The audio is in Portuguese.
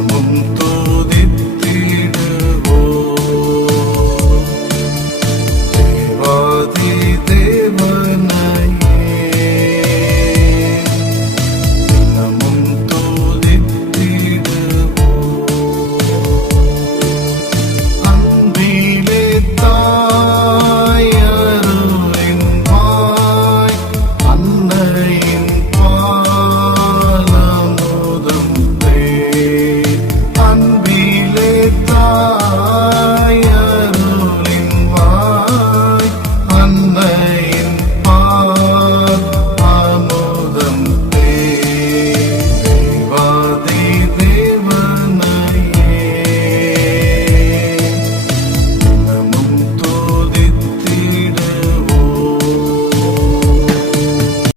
muito